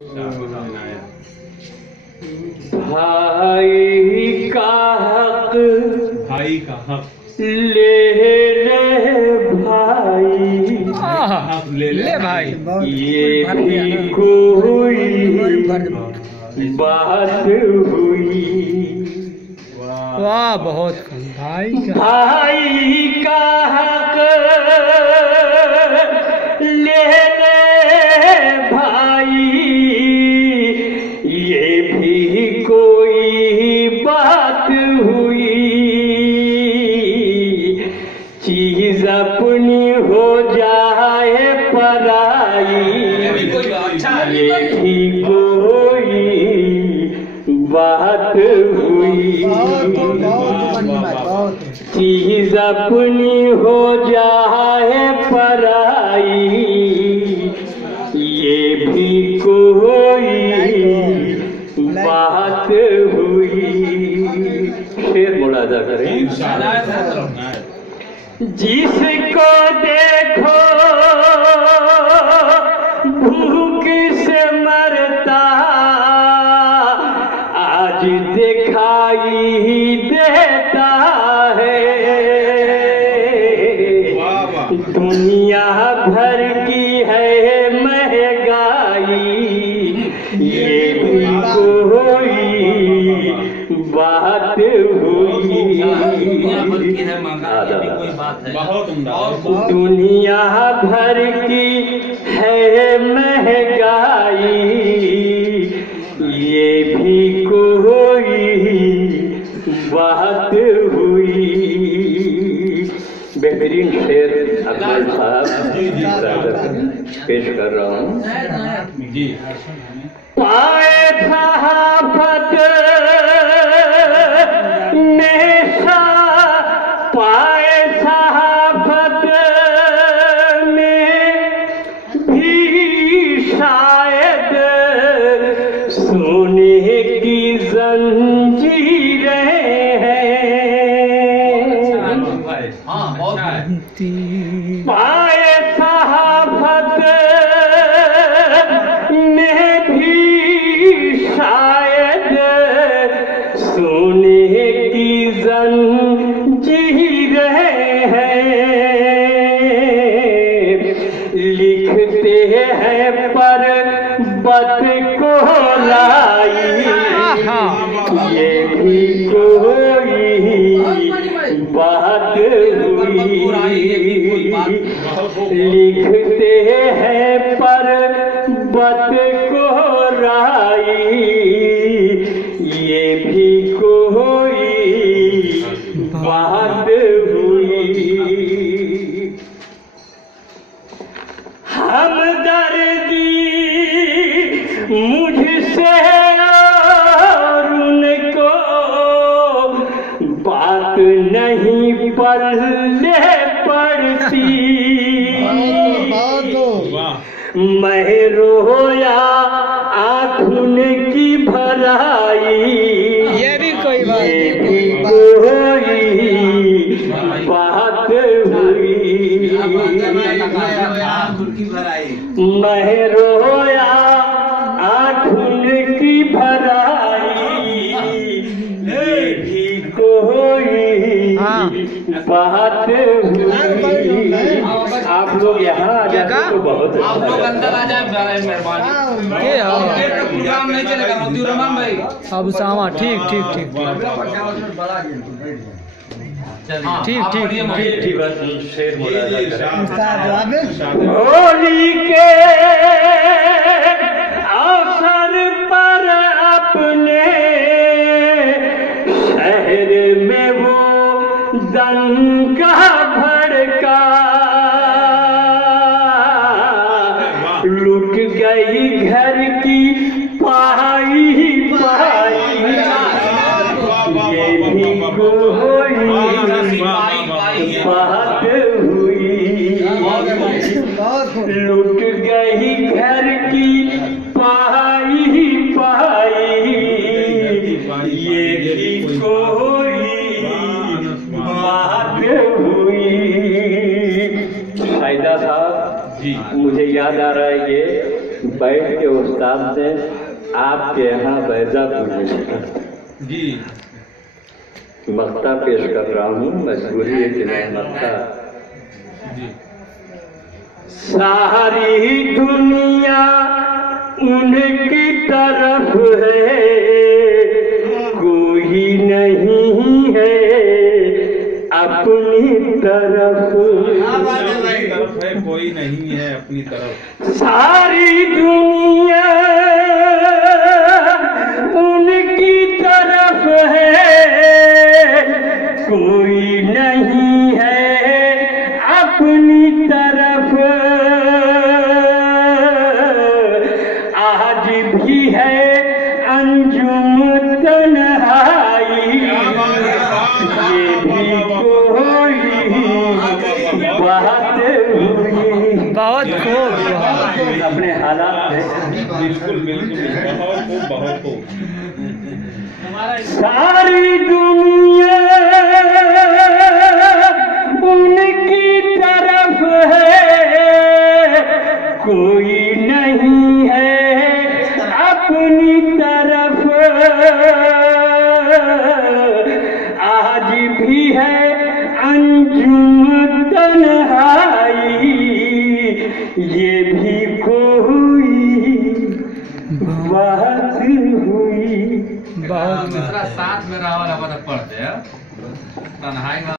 भाई का हक ले ले भाई ये भी कोई बात हुई। वाह बहुत भाई का हक ले भाई ये भी कोई बात हुई। चीज अपनी हो जाए पराई ये भी कोई बात हुई। चीज अपनी हो जाए पराई ये भी कोई बात हुई। शेर मुलाजा करें। जिसको देखो भूख से मरता आज दिखाई देता है। दुनिया भर की है महंगाई ये भी कोई बात हुई। दुनिया भर की है महंगाई ये भी कोई बात हुई। बेहतरीन शेर अकबर साहब पेश कर रहा हूँ। पाए सहाफत में पाए सहाफत में भी शायद सोने की जंजीरें हैं। पाए सहाफत में भी शायद सोने की जंजीरें हैं। लिखते हैं पर बत को लाई ये भी कोई बात हुई। लिखते हैं पर बत को लाई ये भी कोई बात हुई। हमदर्दी मुझसे और उनको बात नहीं पल्ले पड़ती। मैं रोया आँखुन की भराई ये भी कोई बात ये भी कोई बात हुई। मैं रोया आँखुन की भराई ये भी कोई बात हुई। आप लोग यहाँ आ जाए तो बहुत अच्छा। आप लोग अंदर आ जाए मेहरबानी। प्रोग्राम नहीं चलेगा मोती रहमान भाई। अब सामा ठीक ठीक ठीक ठीक बस शेर होली के अवसर पर अपने शहर में वो दंगा भड़का। लुट गई घर की पाई पाई ये भी कोई बात हुई। लुट गई घर की पाई पाई ये भी कोई बात हुई। शाहिदा साहब मुझे याद आ रहा है ये बैठ के उस्ताद साहब से आपके यहाँ बैजापुर में जी मक्ता पेश कर रहा हूँ, मजबूरी है कि नहीं मक्ता। जी सारी दुनिया उनकी तरफ है, कोई नहीं है अपनी तरफ। तरफ है कोई नहीं है अपनी तरफ। सारी दुनिया उनकी तरफ है, कोई नहीं है अपनी तरफ। आज भी है अंजुम तन्हाई, ये भी कोई बात हुई। बहुत खूब। अपने हालात है। बिल्कुल बिल्कुल बहुत खूब। सारी दुनिया उनकी तरफ है, कोई नहीं है अपनी तरफ। आज भी है अंजुम तन्हाई, ये भी कोई बात हुई। बहुत साथ में रहा वाला पढ़ते हैं तन्हाई में।